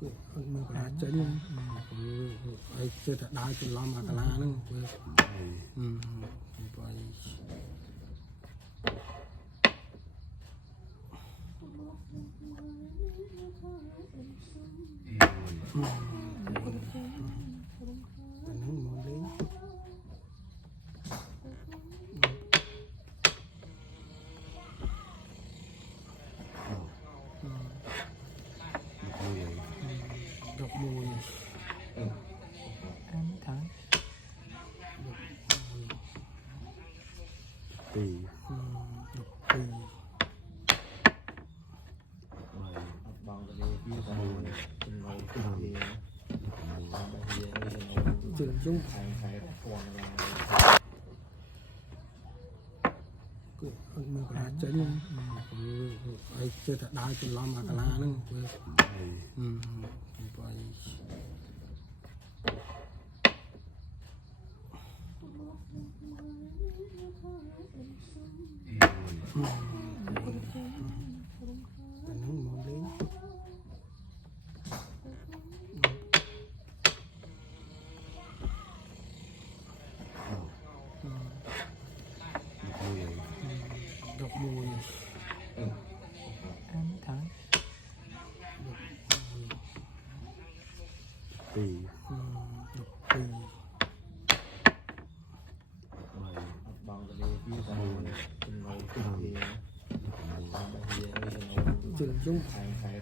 มันหาเจ๋งไอ้เจอแต่ได้จนล้อมากะลานึงไปดอกมูลตีดอกปีบางประเทศที่เขาเป็นเราเป็นเฮียเฮียเฮีย จึงยุ่ง ไทยไทยฟอนอะไร มันหาเจ๋งไอ้เจอแต่ได้จนล้อมากะลานึงไปดอกมูลตี ดอกปี บางประเทศที่เขาเป็นเราเป็นเฮียเฮียเฮีย จึงยุ่ง ไทยไทย